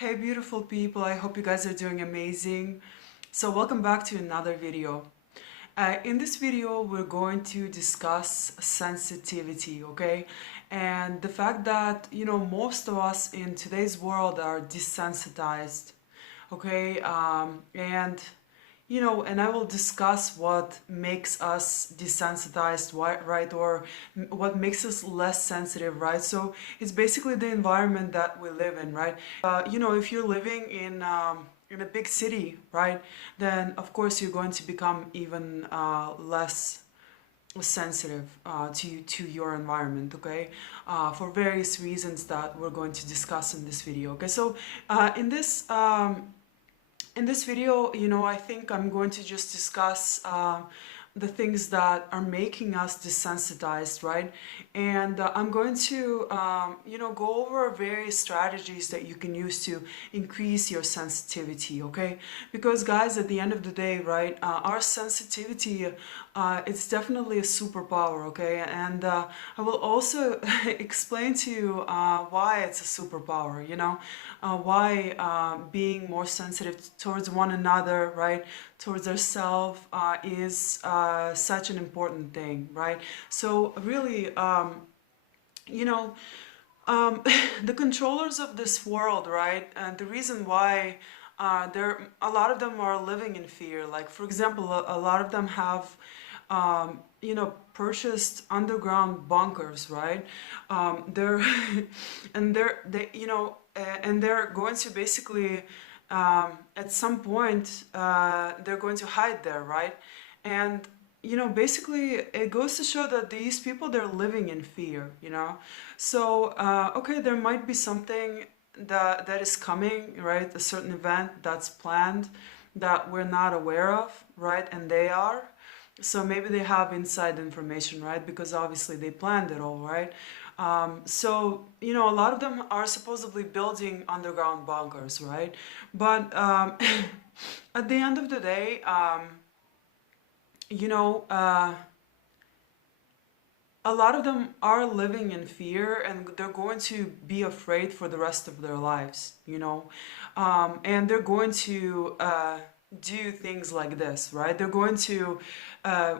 Hey beautiful people, I hope you guys are doing amazing. So welcome back to another video. In this video we're going to discuss sensitivity, okay? And the fact that, most of us in today's world are desensitized, okay? And I will discuss what makes us desensitized, right, or what makes us less sensitive, right? So it's basically the environment that we live in, right? If you're living in a big city, right, then of course you're going to become even less sensitive to your environment, okay, for various reasons that we're going to discuss in this video. Okay, so in this video, I think I'm going to just discuss the things that are making us desensitized, right? And I'm going to, go over various strategies that you can use to increase your sensitivity, okay? Because guys, at the end of the day, right, our sensitivity, it's definitely a superpower, okay? And I will also explain to you why it's a superpower, why being more sensitive towards one another, right, towards ourselves is such an important thing, right? So really, you know, the controllers of this world, right, and the reason why a lot of them are living in fear. Like, for example, a lot of them have purchased underground bunkers, right? They're and they're going to basically at some point they're going to hide there, right? And basically it goes to show that these people, they're living in fear, so okay, there might be something that is coming, right? A certain event that's planned that we're not aware of, right? And they are. So maybe they have inside information, right? Because obviously they planned it all, right? So, a lot of them are supposedly building underground bunkers, right? But at the end of the day, you know, uh, a lot of them are living in fear, and they're going to be afraid for the rest of their lives, and they're going to do things like this, right? They're going to,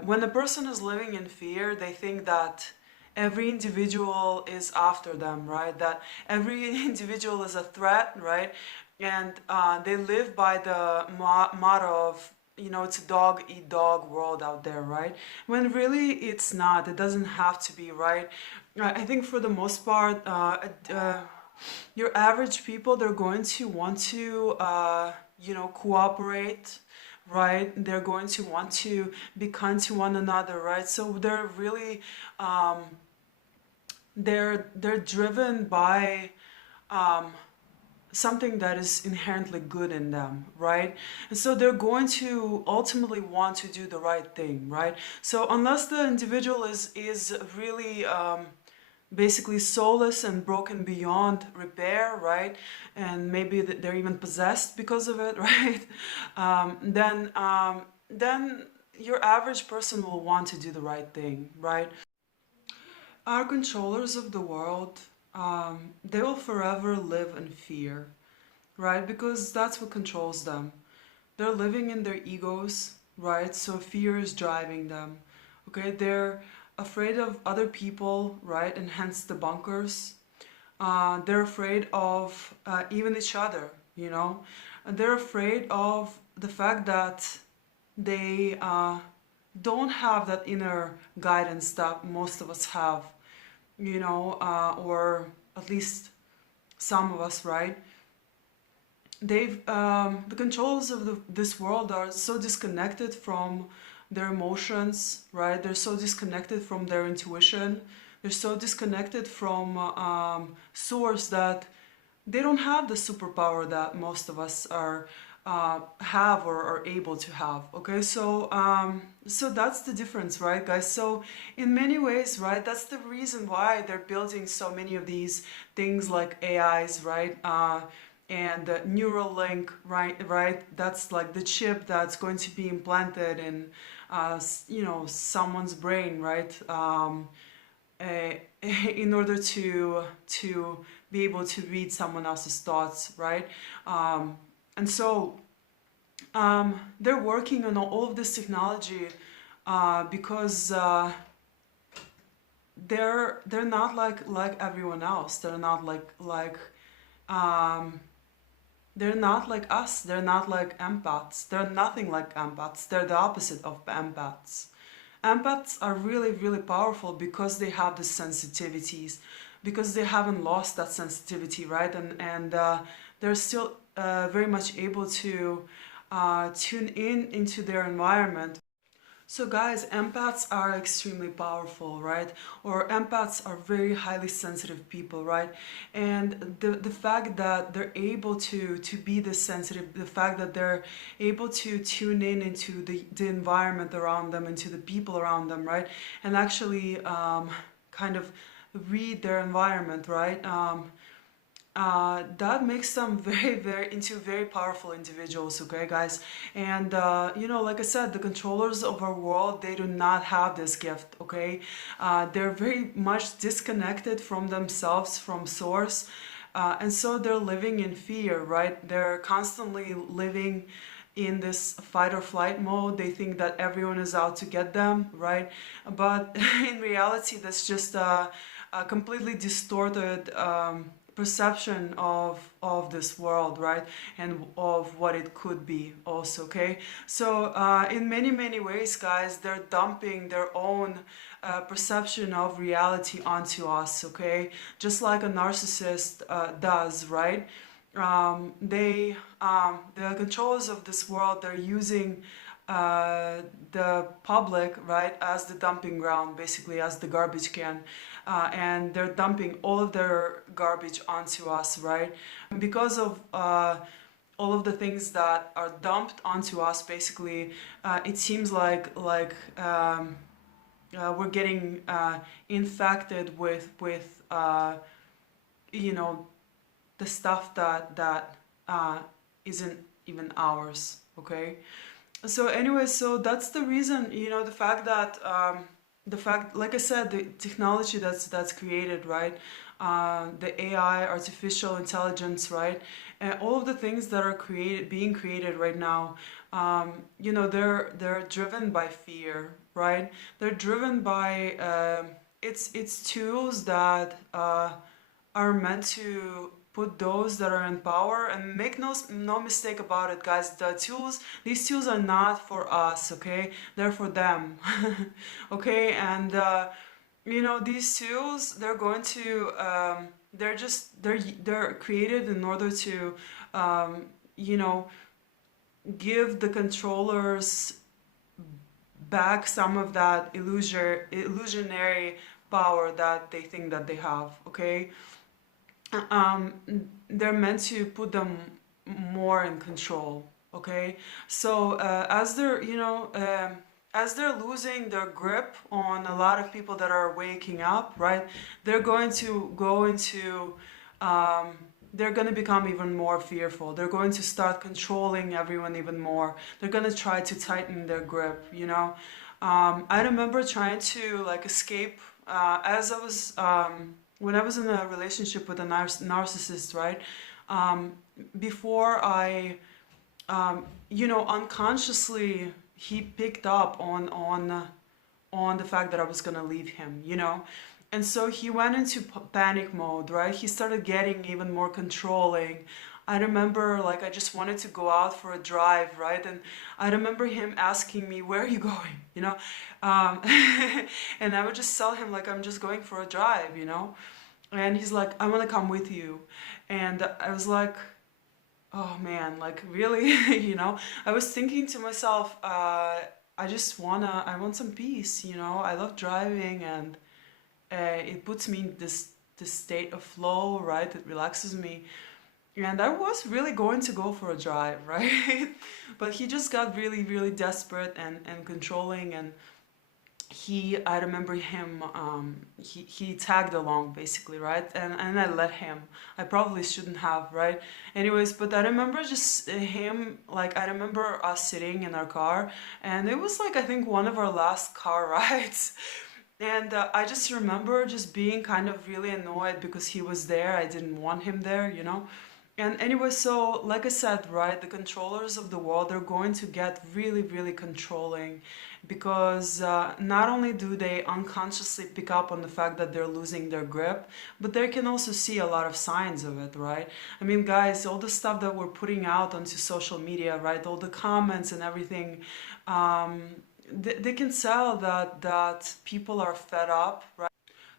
when a person is living in fear, they think that every individual is after them, right? That every individual is a threat, right? And they live by the motto of, it's a dog eat dog world out there, right? When really it's not. It doesn't have to be, right? I think for the most part, your average people, they're going to want to, cooperate, right? They're going to want to be kind to one another, right? So they're really, they're driven by something that is inherently good in them, right? And so they're going to ultimately want to do the right thing, right? So unless the individual is really basically soulless and broken beyond repair, right? And maybe they're even possessed because of it, right? Then your average person will want to do the right thing, right? Our controllers of the world, they will forever live in fear, right? Because that's what controls them. They're living in their egos, right? So fear is driving them, okay? They're afraid of other people, right? And hence the bunkers. They're afraid of even each other, And they're afraid of the fact that they don't have that inner guidance that most of us have, or at least some of us, right? The controls of this world are so disconnected from their emotions, right? They're so disconnected from their intuition. They're so disconnected from source that they don't have the superpower that most of us are have or are able to have. Okay, so that's the difference, right, guys? So in many ways, right, that's the reason why they're building so many of these things like AIs, right? And Neuralink, right? That's like the chip that's going to be implanted in, someone's brain, right? uh, in order to be able to read someone else's thoughts, right? Um, and so they're working on all of this technology because they're not like everyone else. They're not like um, they're not like us. They're not like empaths. They're nothing like empaths. They're the opposite of empaths. Empaths are really, really powerful because they have the sensitivities, because they haven't lost that sensitivity, right? And they're still very much able to tune in into their environment. So guys, empaths are extremely powerful, right? Or empaths are very highly sensitive people, right? And the fact that they're able to be this sensitive, the fact that they're able to tune in into the environment around them, into the people around them, right? And actually kind of read their environment, right? That makes them very into very powerful individuals, okay guys. And like I said, the controllers of our world, they do not have this gift, okay. They're very much disconnected from themselves, from source, and so they're living in fear, right? They're constantly living in this fight or flight mode. They think that everyone is out to get them, right? But in reality, that's just a completely distorted perception of this world, right? And of what it could be also, okay. So in many ways, guys, they're dumping their own perception of reality onto us, okay, just like a narcissist does, right? The controllers of this world, they're using the public, right, as the dumping ground, basically as the garbage can, and they're dumping all of their garbage onto us, right? Because of all of the things that are dumped onto us, basically, it seems like we're getting infected with you know the stuff that isn't even ours, okay. So anyway, so that's the reason, the fact that like I said, the technology that's created, right, the AI, artificial intelligence, right, and all of the things that are being created right now, they're driven by fear, right. They're driven by it's tools that are meant to put those that are in power, and make no mistake about it, guys. These tools are not for us, okay. They're for them. Okay. And these tools, they're going to they're created in order to um, you know give the controllers back some of that illusionary power that they think that they have, okay. um, they're meant to put them more in control, okay. So as they're losing their grip on a lot of people that are waking up, right, they're going to go into um, they're going to become even more fearful. They're going to start controlling everyone even more. They're going to try to tighten their grip. I remember trying to like escape as I was when I was in a relationship with a narcissist, right? Um, Before unconsciously he picked up on the fact that I was gonna leave him. And so he went into panic mode, right? He started getting even more controlling. I remember like I just wanted to go out for a drive, right? And I remember him asking me, "Where are you going?" Um, and I would just tell him like I'm just going for a drive. And he's like, "I want to come with you." And I was like, "Oh man, like really?" I was thinking to myself, I want some peace. I love driving, and it puts me in this state of flow, right? It relaxes me. And I was really going to go for a drive, right? But he just got really, really desperate and controlling, and I remember him, he tagged along basically, right? And I let him. I probably shouldn't have, right? Anyways, but I remember just him, like, I remember us sitting in our car, and it was like, I think one of our last car rides. And I just remember just being kind of really annoyed because he was there. I didn't want him there, you know. And anyway, so like I said, right, the controllers of the world, they're going to get really, really controlling because not only do they unconsciously pick up on the fact that they're losing their grip, but they can also see a lot of signs of it, right? I mean, guys, all the stuff that we're putting out onto social media, right, all the comments and everything, um, they can tell that people are fed up, right?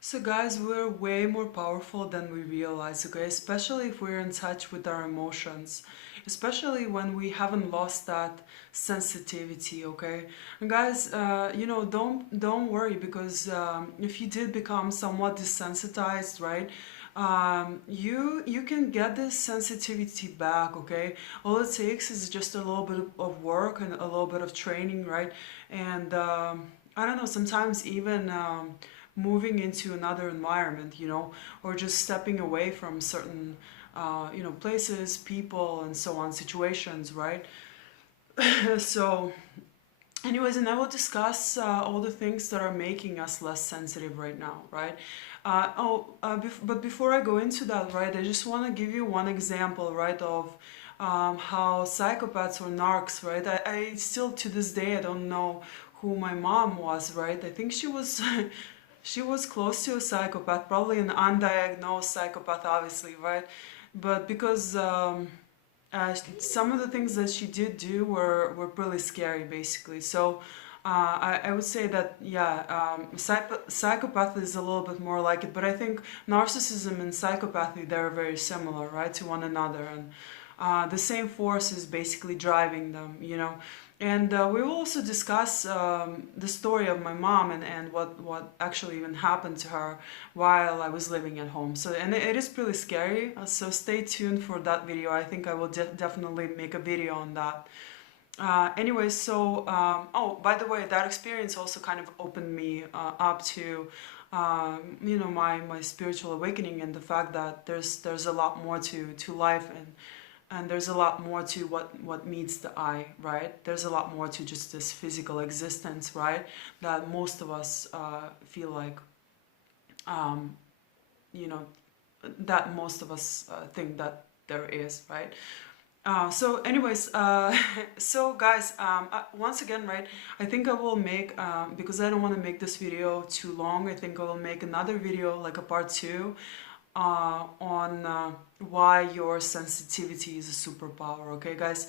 So guys, we're way more powerful than we realize, okay? Especially if we're in touch with our emotions, especially when we haven't lost that sensitivity, okay? And guys, don't worry because if you did become somewhat desensitized, right? You can get this sensitivity back, okay? All it takes is just a little bit of work and a little bit of training, right? And I don't know, sometimes even moving into another environment, you know, or just stepping away from certain, places, people, and so on, situations, right? So, anyways, and I will discuss all the things that are making us less sensitive right now, right? But before I go into that, right, I just want to give you one example, right, of how psychopaths or narcs, right? I still to this day I don't know who my mom was, right? I think she was she was close to a psychopath, probably an undiagnosed psychopath, obviously, right? But because some of the things that she did do were really scary, basically. So I would say that, yeah, psychopath is a little bit more like it, but I think narcissism and psychopathy, they're very similar, right, to one another. And the same force is basically driving them, you know. And we will also discuss the story of my mom and what actually even happened to her while I was living at home. So, and it is pretty scary. So stay tuned for that video. I think I will definitely make a video on that. Anyway, so, oh, by the way, that experience also kind of opened me up to, my spiritual awakening and the fact that there's a lot more to life and there's a lot more to what meets the eye, right? There's a lot more to just this physical existence, right? That most of us feel like, um, you know, that most of us think that there is, right? So anyways, so guys, once again, right, I think I will make, because I don't want to make this video too long, I think I will make another video, like a part 2, on why your sensitivity is a superpower, okay, guys?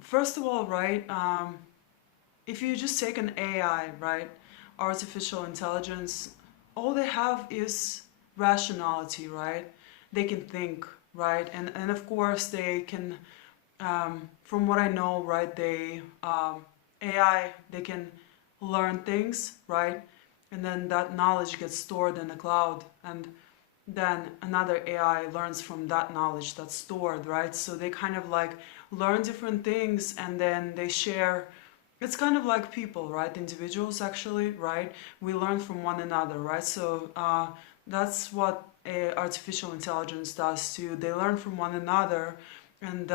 First of all, right, if you just take an AI, right, artificial intelligence, all they have is rationality, right? They can think, right? And of course they can, from what I know, right, AI, they can learn things, right? And then that knowledge gets stored in the cloud, and then another AI learns from that knowledge that's stored, right? So they kind of like learn different things and then they share. It's kind of like people, right? Individuals, actually, right? We learn from one another, right? So that's what artificial intelligence does too. They learn from one another, and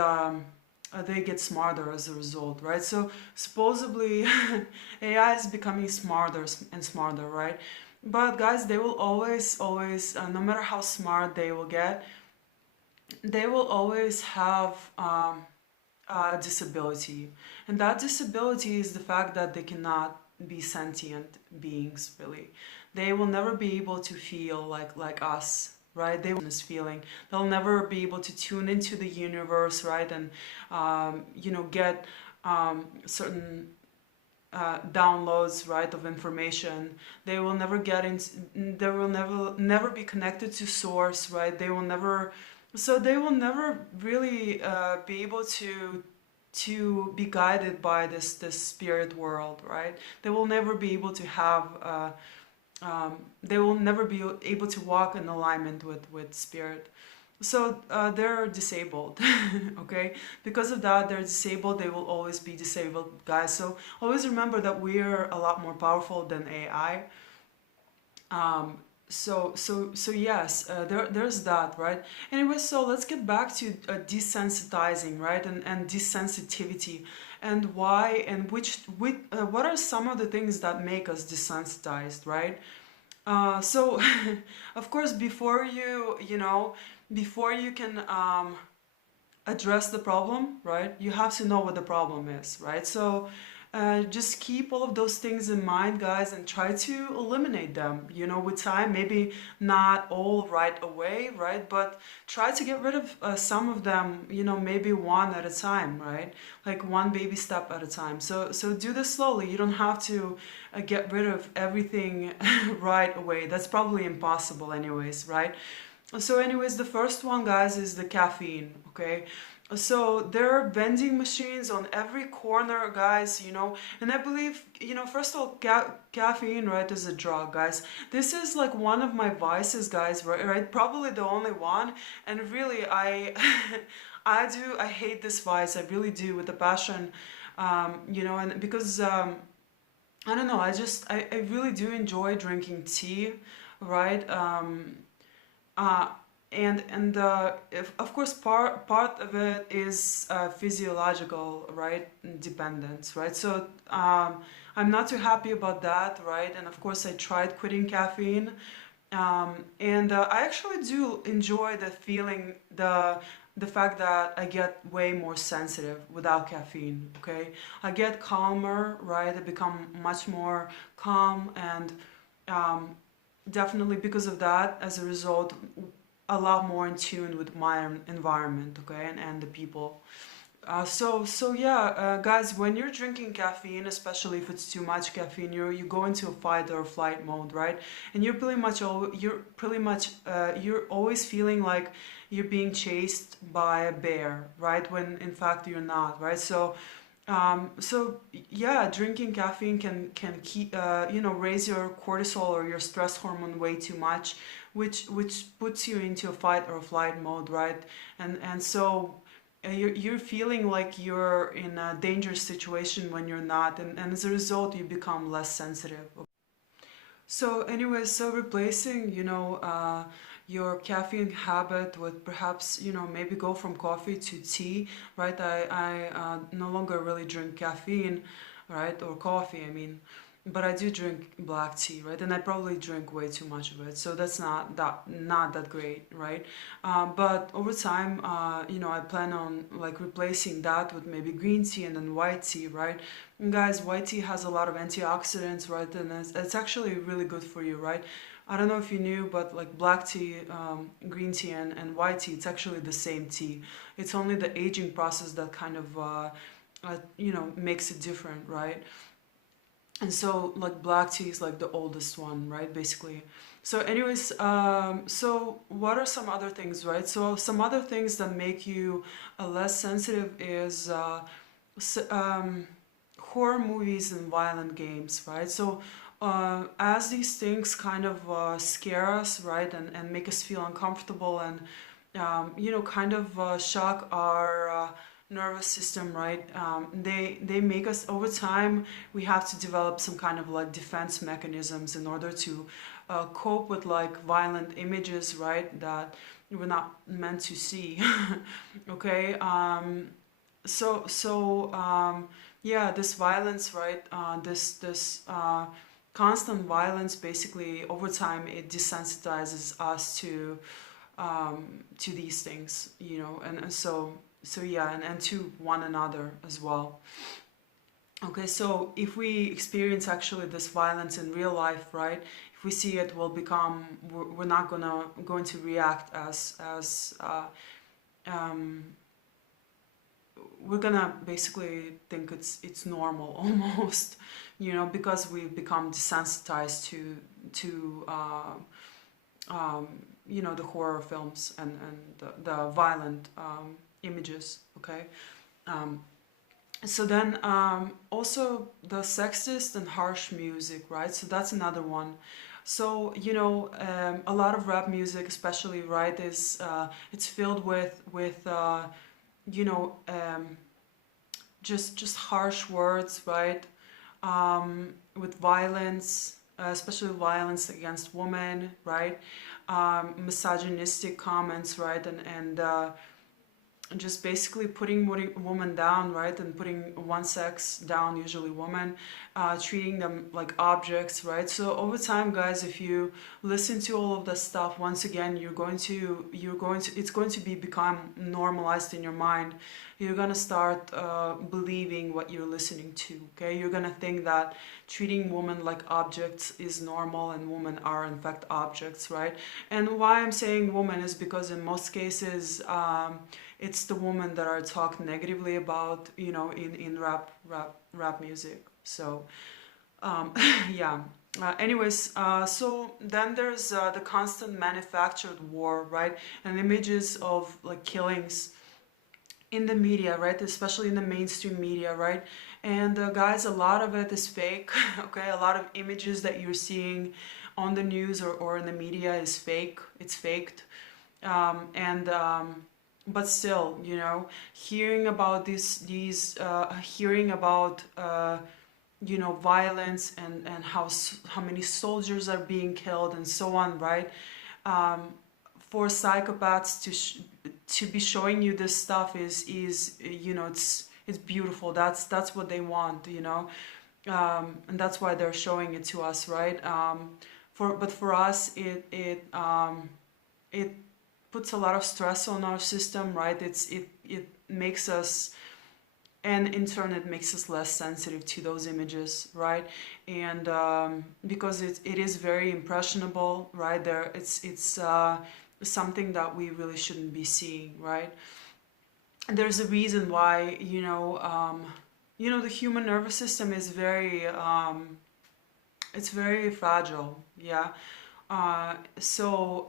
they get smarter as a result, right? So supposedly AI is becoming smarter and smarter, right? But guys, they will always, no matter how smart they will get, they will always have a disability. And that disability is the fact that they cannot be sentient beings, really. They will never be able to feel like us, right? They will this feeling. They'll never be able to tune into the universe, right? And, get certain downloads, right, of information. They will never get into, they will never be connected to source, right? They will never really be able to be guided by this spirit world, right? They will never be able to have they will never be able to walk in alignment with spirit. So they're disabled, okay? Because of that, they're disabled. They will always be disabled, guys. So always remember that we're a lot more powerful than AI. So yes, there's that, right? Anyway, so let's get back to desensitizing, right, and desensitivity. and why, and what are some of the things that make us desensitized, right? So, of course, before you can address the problem, right? You have to know what the problem is, right? So just keep all of those things in mind, guys, and try to eliminate them, with time. Maybe not all right away, right? But try to get rid of some of them, maybe one at a time, right? Like one baby step at a time. So do this slowly. You don't have to get rid of everything right away. That's probably impossible anyways, right? So anyways, the first one, guys, is the caffeine, okay? So there are vending machines on every corner, guys, and I believe, first of all, caffeine, right, is a drug, guys. This is like one of my vices, guys, right? Probably the only one. And really, I hate this vice. I really do, with a passion, and because, I don't know, I really do enjoy drinking tea, right? Uh, if, of course, part of it is physiological, right, dependence, right? So I'm not too happy about that, right? And of course, I tried quitting caffeine, and I actually do enjoy the feeling, the fact that I get way more sensitive without caffeine. Okay, I get calmer, right? I become much more calm, and um, definitely because of that, as a result, a lot more in tune with my environment, okay, and the people. So yeah, guys, when you're drinking caffeine, especially if it's too much caffeine, you go into a fight or flight mode, right? And you're always feeling like you're being chased by a bear, right? When in fact you're not, right? So yeah, drinking caffeine can keep raise your cortisol or your stress hormone way too much, which puts you into a fight or flight mode, right? And so you're feeling like you're in a dangerous situation when you're not, and as a result, you become less sensitive. So anyways, so replacing, your caffeine habit with perhaps, maybe go from coffee to tea, right? I no longer really drink caffeine, right? Or coffee, I mean, but I do drink black tea, right? And I probably drink way too much of it, so that's not that great, right? But over time, I plan on like replacing that with maybe green tea and then white tea, right? And guys, white tea has a lot of antioxidants, right? And it's actually really good for you, right? I don't know if you knew, but like black tea, green tea, and white tea, it's actually the same tea. It's only the aging process that kind of, makes it different, right? And so like black tea is like the oldest one, right, basically. So anyways, so what are some other things, right? So some other things that make you less sensitive is horror movies and violent games, right? So as these things kind of scare us, right, and make us feel uncomfortable, and kind of shock our nervous system, right? They make us, over time, we have to develop some kind of like defense mechanisms in order to cope with like violent images, right, that we're not meant to see. Okay. Yeah, this violence, right? This constant violence, basically, over time, it desensitizes us to these things, and so yeah, and to one another as well. Okay, so if we experience actually this violence in real life, right? If we see it, we're not going to react as um, we're gonna basically think it's normal almost, because we've become desensitized to the horror films and the violent images. Okay. Um, so then also the sexist and harsh music, right? So that's another one. So a lot of rap music, especially, right, is it's filled with you know um, just harsh words, right? With violence, especially violence against women, right? Misogynistic comments, right? And just basically putting women down, right, and putting one sex down, usually women, treating them like objects, right. So over time, guys, if you listen to all of this stuff, once again, it's going to be become normalized in your mind. You're gonna start believing what you're listening to. Okay, you're gonna think that treating women like objects is normal, and women are in fact objects, right. And why I'm saying woman is because in most cases, it's the women that are talked negatively about, in rap music. So yeah. Anyways, so then there's the constant manufactured war, right, and images of like killings in the media, right, especially in the mainstream media, right. And guys, a lot of it is fake. Okay, a lot of images that you're seeing on the news or in the media is fake. It's faked. And But still, hearing about these hearing about violence, and how many soldiers are being killed and so on, right. um, for psychopaths to be showing you this stuff is it's beautiful. That's what they want, and that's why they're showing it to us, right. For us, it puts a lot of stress on our system, right. It makes us, and in turn it makes us less sensitive to those images, right. And because it is very impressionable, right. It's something that we really shouldn't be seeing, right. And there's a reason why, the human nervous system is very it's very fragile, yeah. So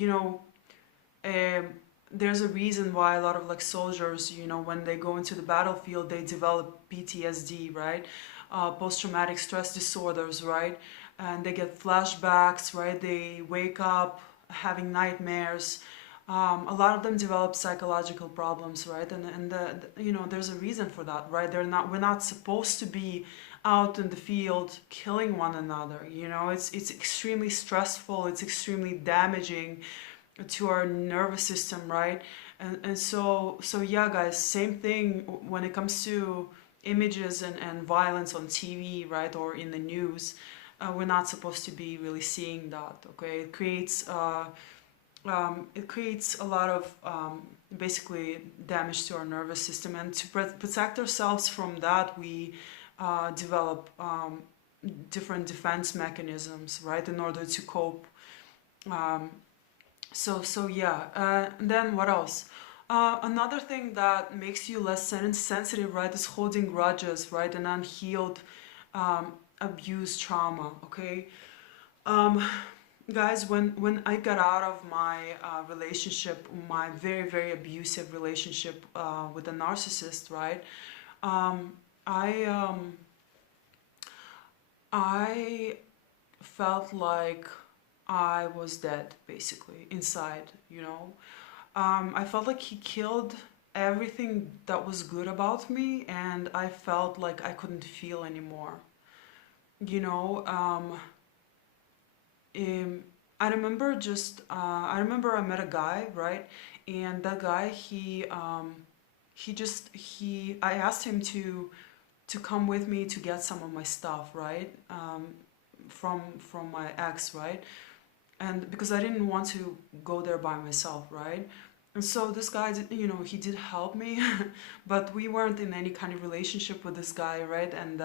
you know um, there's a reason why a lot of like soldiers, when they go into the battlefield, they develop PTSD, right. Post-traumatic stress disorders, right. And they get flashbacks, right. They wake up having nightmares. A lot of them develop psychological problems, right. And there's a reason for that, right. We're not supposed to be out in the field killing one another. It's extremely stressful. It's extremely damaging to our nervous system, right. And so yeah, guys, same thing when it comes to images and violence on TV, right, or in the news. We're not supposed to be really seeing that. Okay, it creates a lot of basically damage to our nervous system, and to protect ourselves from that, we develop different defense mechanisms, right, in order to cope. um, so yeah. Then what else? Another thing that makes you less sensitive, right, is holding grudges, right, and unhealed abuse trauma. Okay. um, Guys, when I got out of my relationship, my very very abusive relationship with a narcissist, right. um, I um, I felt like I was dead, basically, inside, I felt like he killed everything that was good about me, and I felt like I couldn't feel anymore. You know, um, I remember I met a guy, right? And that guy, I asked him to come with me to get some of my stuff, right? From my ex, right? And because I didn't want to go there by myself, right? And so this guy, he did help me, but we weren't in any kind of relationship with this guy, right? And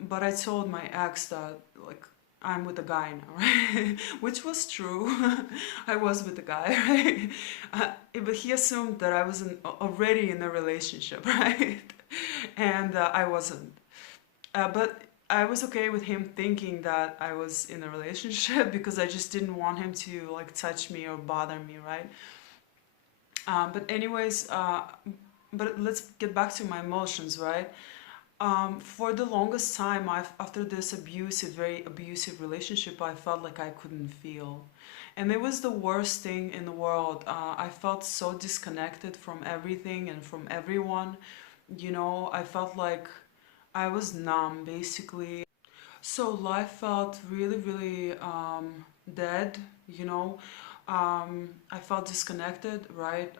but I told my ex that like I'm with a guy now, right? Which was true. I was with a guy, right? But he assumed that I was already in a relationship, right? And I wasn't. But I was okay with him thinking that I was in a relationship because I just didn't want him to like touch me or bother me, right? But anyways, but let's get back to my emotions, right? For the longest time, after this very abusive relationship, I felt like I couldn't feel. And it was the worst thing in the world. I felt so disconnected from everything and from everyone. I felt like I was numb, basically. So life felt really, really dead, you know. I felt disconnected, right?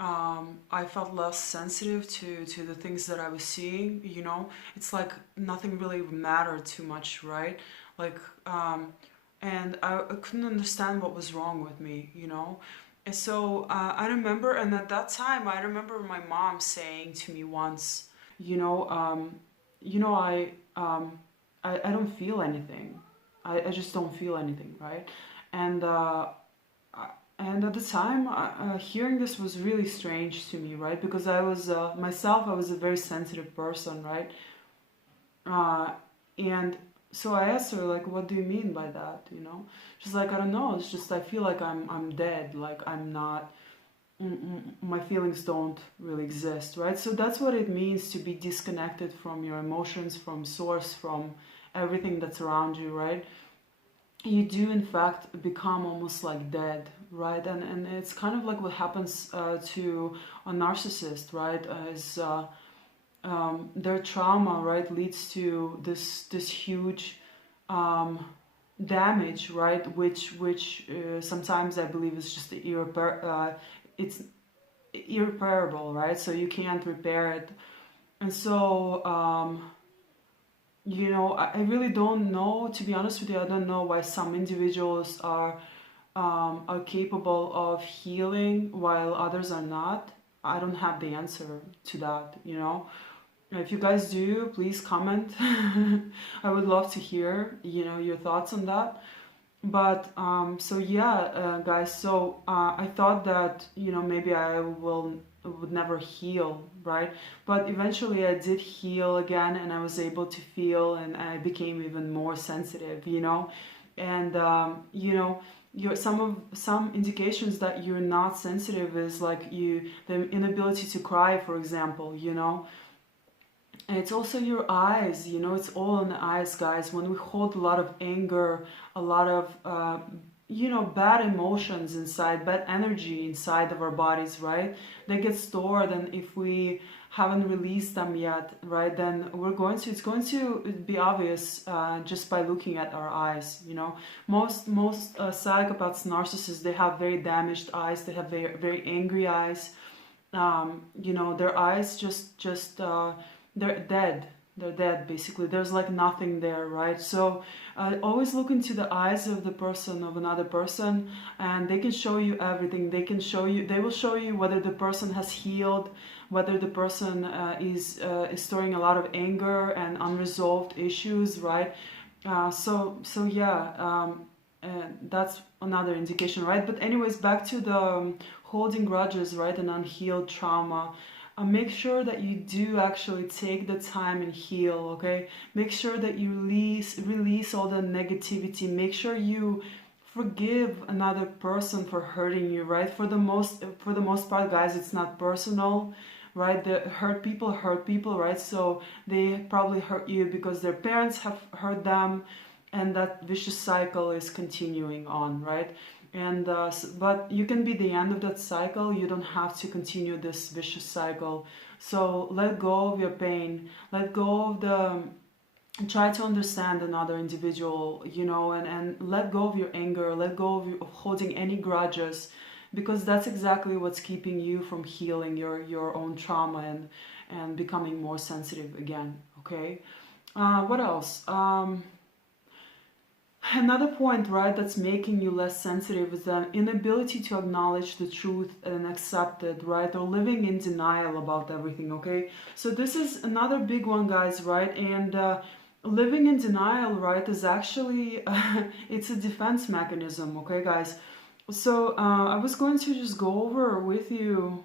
I felt less sensitive to the things that I was seeing, you know? It's like nothing really mattered too much, right? Like, and I couldn't understand what was wrong with me, you know? And so I remember, and at that time, I remember my mom saying to me once, you know, you know, I don't feel anything. I just don't feel anything, right? And and at the time, hearing this was really strange to me, right? Because I was myself, I was a very sensitive person, right? Uh, and so I asked her, like, what do you mean by that? You know, she's like, I don't know. It's just I feel like I'm dead. Like I'm not. My feelings don't really exist, right? So that's what it means to be disconnected from your emotions, from source, from everything that's around you, right? You do in fact become almost like dead, right? And it's kind of like what happens to a narcissist, right? Is their trauma, right, leads to this huge um, damage, right? Which sometimes I believe is just it's irreparable, right? So you can't repair it, and so. You know, I really don't know, to be honest with you, I don't know why some individuals are capable of healing while others are not. I don't have the answer to that, you know. If you guys do, please comment. I would love to hear, you know, your thoughts on that. But so yeah, guys. So I thought that, you know, maybe I would never heal, right? But eventually I did heal again, and I was able to feel, and I became even more sensitive, you know. And you know, some indications that you're not sensitive is like the inability to cry, for example, you know. And it's also your eyes, you know, it's all in the eyes, guys. When we hold a lot of anger, a lot of, you know, bad emotions inside, bad energy inside of our bodies, right? They get stored, and if we haven't released them yet, right, then it's going to be obvious just by looking at our eyes, you know. Most psychopaths, narcissists, they have very damaged eyes, they have very, very angry eyes. You know, their eyes just they're dead. They're dead, basically. There's like nothing there, right? So always look into the eyes of the person, of another person, and they can show you everything. They will show you whether the person has healed, whether the person is storing a lot of anger and unresolved issues, right? So yeah, that's another indication, right? But anyways, back to the holding grudges, right, and unhealed trauma. Make sure that you do actually take the time and heal, okay? Make sure that you release all the negativity. Make sure you forgive another person for hurting you, right? For the most part, guys, it's not personal, right? The hurt people, right? So they probably hurt you because their parents have hurt them, and that vicious cycle is continuing on, right? And but you can be the end of that cycle. You don't have to continue this vicious cycle. So let go of your pain, let go of the, try to understand another individual, you know, and let go of your anger, let go of holding any grudges, because that's exactly what's keeping you from healing your own trauma and becoming more sensitive again. Okay. What else? Another point, right, that's making you less sensitive is the inability to acknowledge the truth and accept it, right, or living in denial about everything, okay? So this is another big one, guys, right? And living in denial, right, is actually, it's a defense mechanism, okay, guys? So I was going to just go over with you,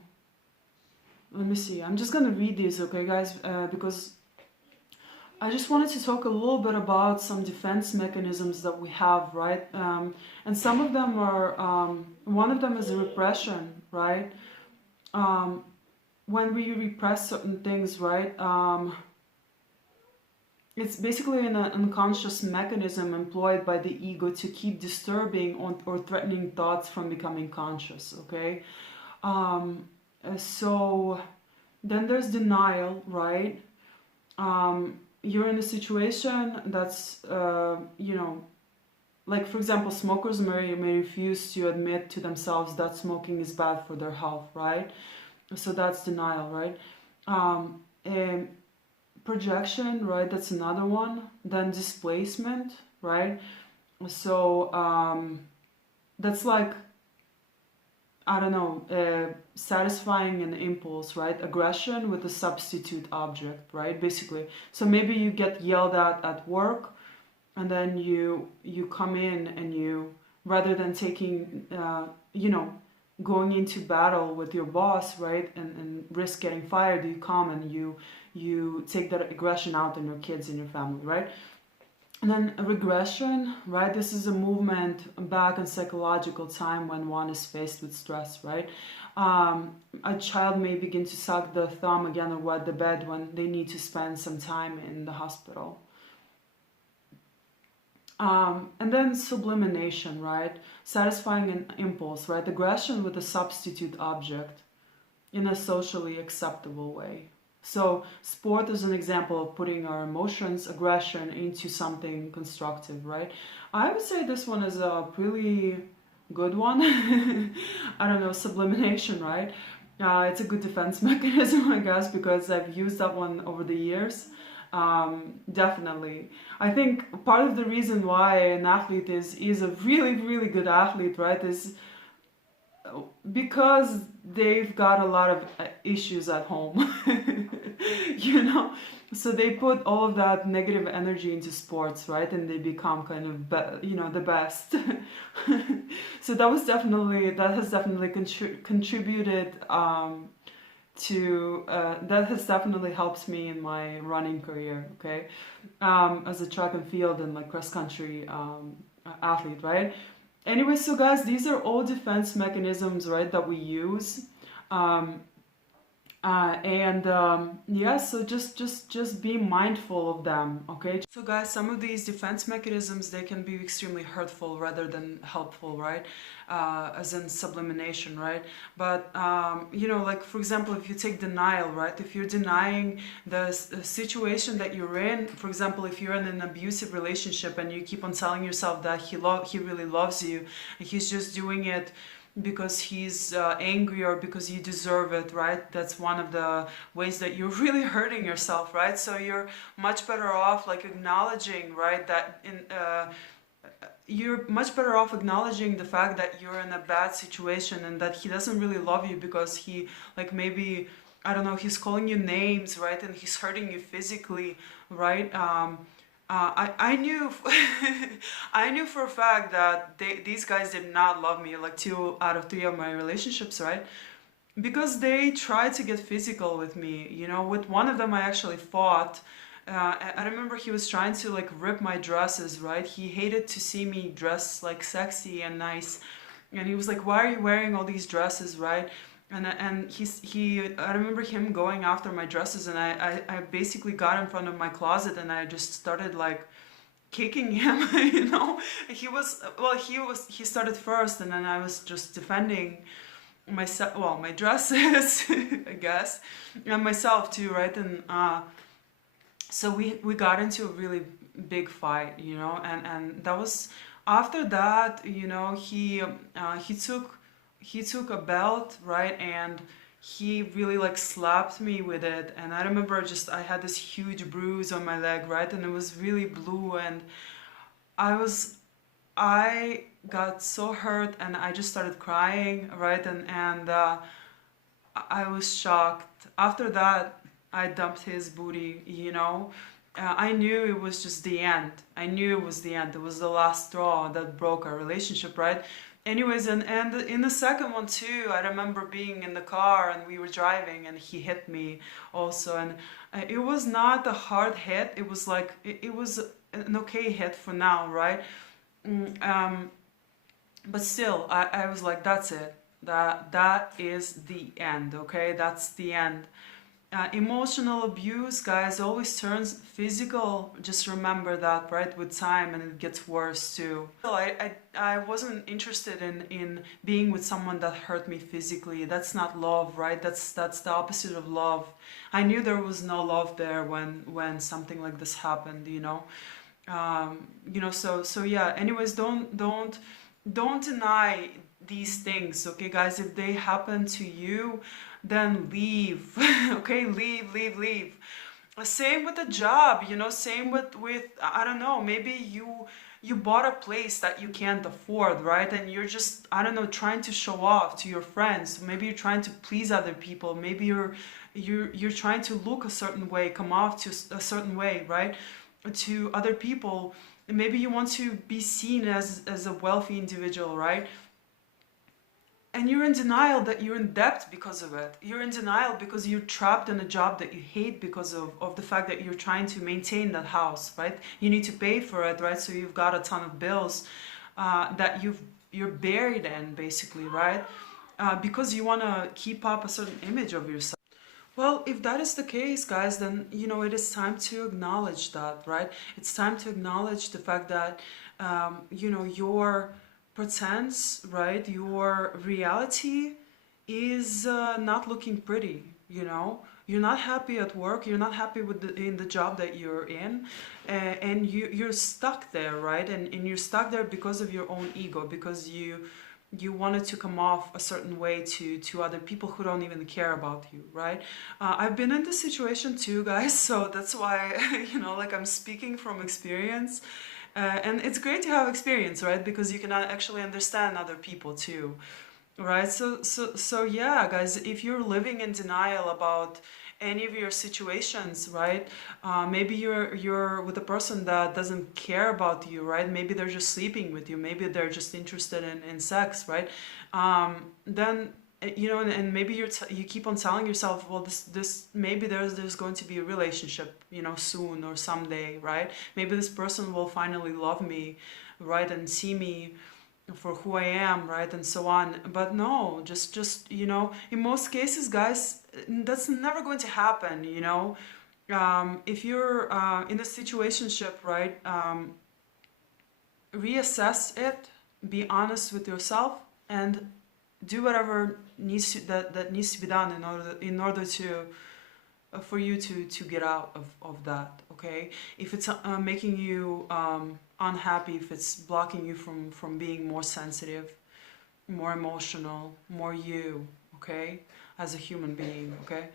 let me see, I'm just going to read these, okay, guys, because I just wanted to talk a little bit about some defense mechanisms that we have, right? And some of them are, one of them is repression, right? When we repress certain things, right? It's basically an unconscious mechanism employed by the ego to keep disturbing or threatening thoughts from becoming conscious, okay? So then there's denial, right? You're in a situation that's, you know, like for example, smokers may refuse to admit to themselves that smoking is bad for their health, right? So that's denial, right? And projection, right? That's another one. Then displacement, right? So that's like, I don't know, satisfying an impulse, right? Aggression with a substitute object, right? Basically. So maybe you get yelled at work, and then you come in and you, rather than taking, going into battle with your boss, right, and risk getting fired, you come and you take that aggression out on your kids and your family, right? And then a regression, right? This is a movement back in psychological time when one is faced with stress, right? A child may begin to suck the thumb again or wet the bed when they need to spend some time in the hospital. And then sublimation, right? Satisfying an impulse, right? Aggression with a substitute object in a socially acceptable way. So sport is an example of putting our emotions, aggression into something constructive, right? I would say this one is a really good one. I don't know, sublimation, right? It's a good defense mechanism, I guess, because I've used that one over the years. Definitely. I think part of the reason why an athlete is a really, really good athlete, right, is because they've got a lot of issues at home. you know so they put all of that negative energy into sports, right, and they become kind of the best. So that has definitely contributed to that has definitely helped me in my running career, okay, as a track and field and like cross country athlete, right? Anyway, so guys, these are all defense mechanisms, right, that we use. Um, yeah, so just be mindful of them, okay? So guys, some of these defense mechanisms, they can be extremely hurtful rather than helpful, right? As in sublimation, right? But like for example, if you take denial, right? If you're denying the situation that you're in, for example, if you're in an abusive relationship and you keep on telling yourself that he really loves you and he's just doing it because he's angry or because you deserve it, right? That's one of the ways that you're really hurting yourself, right? So you're much better off like acknowledging, right, that you're much better off acknowledging the fact that you're in a bad situation and that he doesn't really love you because he, like, maybe, I don't know, he's calling you names, right, and he's hurting you physically, right? I knew I knew for a fact that these guys did not love me, like 2 out of 3 of my relationships, right? Because they tried to get physical with me. With one of them I actually fought. I remember he was trying to like rip my dresses, right? He hated to see me dressed like sexy and nice, and he was like, "Why are you wearing all these dresses?" Right? And I remember him going after my dresses, and I basically got in front of my closet and I just started like kicking him. He started first, and then I was just defending myself, well, my dresses, I guess, and myself too, right? And so we got into a really big fight, and that was after that. He took a belt, right, and he really like slapped me with it, and I remember just I had this huge bruise on my leg, right, and it was really blue, and I got so hurt, and I just started crying, right, and I was shocked. After that, I dumped his booty. I knew it was just the end. I knew it was the end. It was the last straw that broke our relationship, right? Anyways, and in the second one too, I remember being in the car and we were driving and he hit me also. And it was not a hard hit. It was like, it was an okay hit for now, right? But still, I was like, that's it. That is the end, okay? That's the end. Emotional abuse, guys, always turns physical. Just remember that, right, with time, and it gets worse too. I wasn't interested in being with someone that hurt me physically. That's not love, right? That's the opposite of love. I knew there was no love there when something like this happened. So yeah, anyways, don't deny these things, okay, guys. If they happen to you, then leave. Okay, leave. Same with the job, same with I don't know, maybe you bought a place that you can't afford, right? And you're just, I don't know, trying to show off to your friends. Maybe you're trying to please other people. Maybe you're trying to look a certain way, come off to a certain way, right? To other people. And maybe you want to be seen as a wealthy individual, right? And you're in denial that you're in debt because of it. You're in denial because you're trapped in a job that you hate because of the fact that you're trying to maintain that house, right? You need to pay for it, right? So you've got a ton of bills that you're buried in, basically, right? Because you want to keep up a certain image of yourself. Well, if that is the case, guys, then it is time to acknowledge that, right? It's time to acknowledge the fact that your pretense, right? Your reality is not looking pretty. You're not happy at work. You're not happy with in the job that you're in, and you're stuck there, right? And you're stuck there because of your own ego, because you wanted to come off a certain way to other people who don't even care about you, right? I've been in this situation too, guys, so that's why like I'm speaking from experience. And it's great to have experience, right? Because you can actually understand other people too, right? So yeah, guys, if you're living in denial about any of your situations, right? Maybe you're with a person that doesn't care about you, right? Maybe they're just sleeping with you. Maybe they're just interested in sex, right? Then and maybe you keep on telling yourself, well, this maybe there's going to be a relationship, soon or someday, right? Maybe this person will finally love me, right, and see me for who I am, right, and so on. But no, just in most cases, guys, that's never going to happen. If you're in a situationship, right, reassess it, be honest with yourself, and do whatever that needs to be done in order to for you to get out of that, okay? If it's making you unhappy, if it's blocking you from being more sensitive, more emotional, more you, okay, as a human being, okay?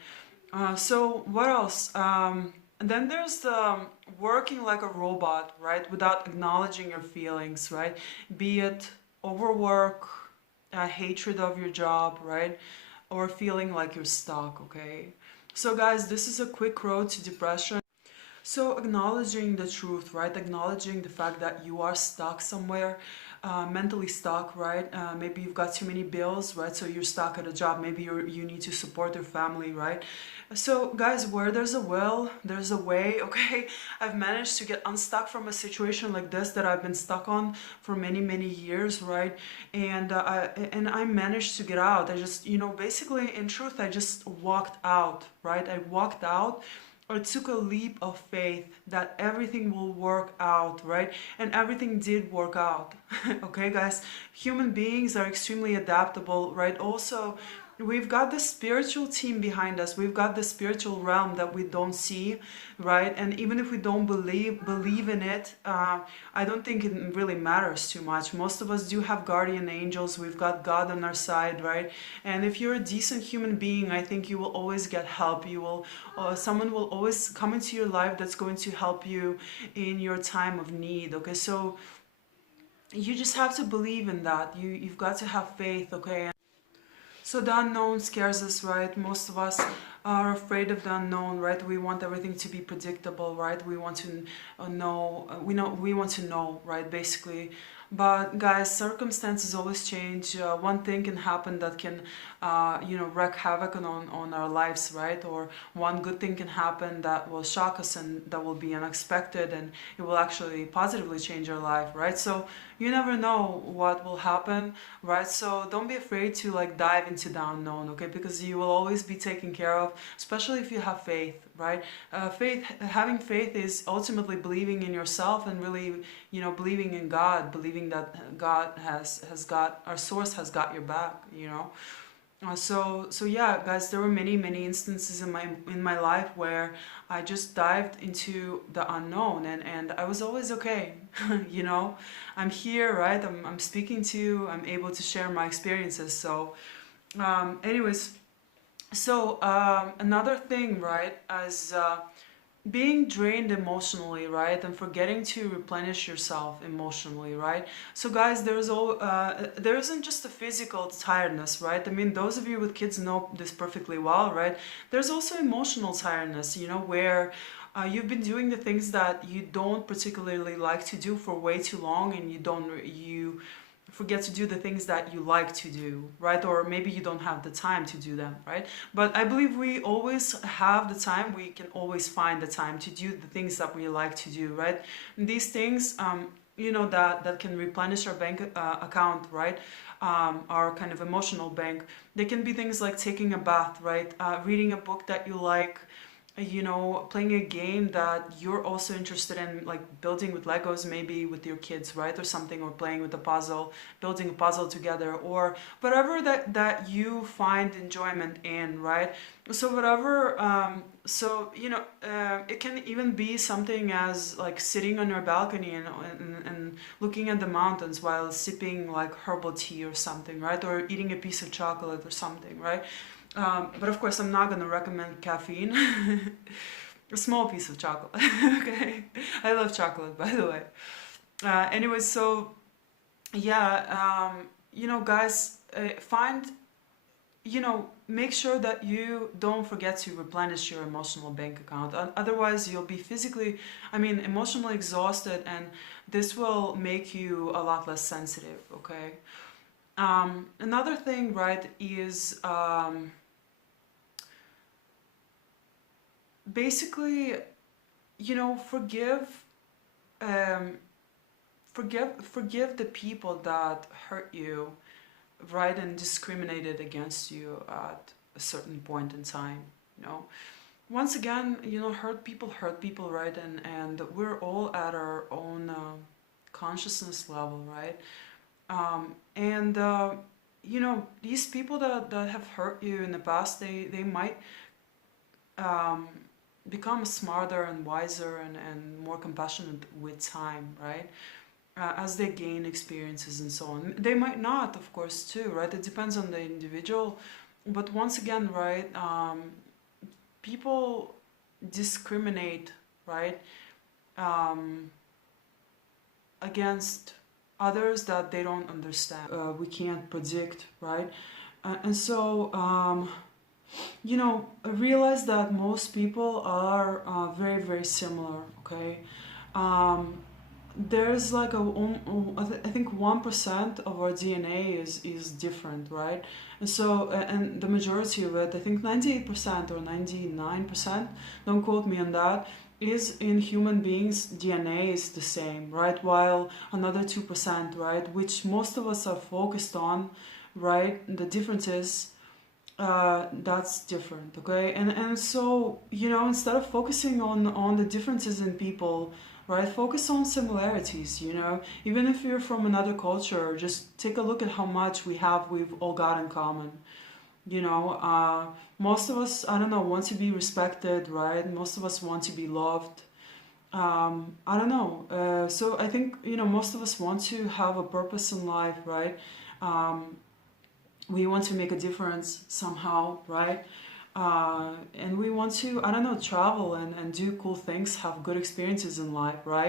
So what else? And then there's the working like a robot, right, without acknowledging your feelings, right? Be it overwork, hatred of your job, right, or feeling like you're stuck, okay? So guys, this is a quick road to depression. So acknowledging the truth, right? Acknowledging the fact that you are stuck somewhere, mentally stuck, right? Maybe you've got too many bills, right? So you're stuck at a job. Maybe you need to support your family, right? So guys, where there's a will, there's a way, okay? I've managed to get unstuck from a situation like this that I've been stuck on for many years, right? And I managed to get out. I just, basically, in truth, I just walked out, right? I walked out, or took a leap of faith that everything will work out, right? And everything did work out. Okay, guys, human beings are extremely adaptable, right? Also, we've got the spiritual team behind us. We've got the spiritual realm that we don't see, right? And even if we don't believe in it, I don't think it really matters too much. Most of us do have guardian angels. We've got God on our side, right? And if you're a decent human being, I think you will always get help. Someone will always come into your life that's going to help you in your time of need. Okay, so you just have to believe in that. You've got to have faith. Okay. So the unknown scares us, right? Most of us are afraid of the unknown, right? We want everything to be predictable, right? We want to we want to know, right? Basically. But guys, circumstances always change. One thing can happen that can, wreak havoc on our lives, right? Or one good thing can happen that will shock us and that will be unexpected, and it will actually positively change our life, right? So you never know what will happen, right? So don't be afraid to like dive into the unknown, okay? Because you will always be taken care of, especially if you have faith, right? Having faith is ultimately believing in yourself and really, believing in God, believing that God has got, our source has got your back, So yeah, guys, there were many instances in my life where I just dived into the unknown, and I was always okay. You know, I'm here, right? I'm speaking to you. I'm able to share my experiences. So, anyways, so another thing, right, as being drained emotionally, right, and forgetting to replenish yourself emotionally, right. So guys, there isn't just a physical tiredness, right. I mean, those of you with kids know this perfectly well, right. There's also emotional tiredness, you know, where you've been doing the things that you don't particularly like to do for way too long, and you forget to do the things that you like to do, right? Or maybe you don't have the time to do them, right? But I believe we always have the time. We can always find the time to do the things that we like to do, right? And these things, you know, that can replenish our bank account, right? Our kind of emotional bank. They can be things like taking a bath, right? Reading a book that you like, you know, playing a game that you're also interested in, like building with Legos, maybe with your kids, right, or something, or playing with a puzzle, building a puzzle together, or whatever that you find enjoyment in, right. So whatever, so you know, it can even be something as like sitting on your balcony and looking at the mountains while sipping like herbal tea or something, right, or eating a piece of chocolate or something, right. But of course, I'm not going to recommend caffeine. A small piece of chocolate. Okay. I love chocolate, by the way. Anyways, so yeah, you know, guys, make sure that you don't forget to replenish your emotional bank account. Otherwise, you'll be physically, I mean, emotionally exhausted, and this will make you a lot less sensitive, okay? Another thing, right, is basically, you know, um, forgive the people that hurt you, right, and discriminated against you at a certain point in time. You know, once again, you know, hurt people, right, and we're all at our own consciousness level, right, and you know, these people that have hurt you in the past, they might um, become smarter and wiser and more compassionate with time, right? As they gain experiences and so on. They might not, of course, too, right? It depends on the individual. But once again, right, people discriminate, right, um, against others that they don't understand. We can't predict, right? And so, you know, realize that most people are very similar, okay? Um, there's like I think 1% of our DNA is different, right? And so, and the majority of it, I think 98% or 99%, don't quote me on that, is in human beings' DNA is the same, right? While another 2%, right, which most of us are focused on, right? The difference is that's different, okay. And so, you know, instead of focusing on the differences in people, right, focus on similarities. You know, even if you're from another culture, just take a look at how much we've all got in common. You know, most of us, I don't know, want to be respected, right? Most of us want to be loved. I don't know, so I think, you know, most of us want to have a purpose in life, right? um, we want to make a difference somehow, right? And we want to, I don't know, travel and do cool things, have good experiences in life, right?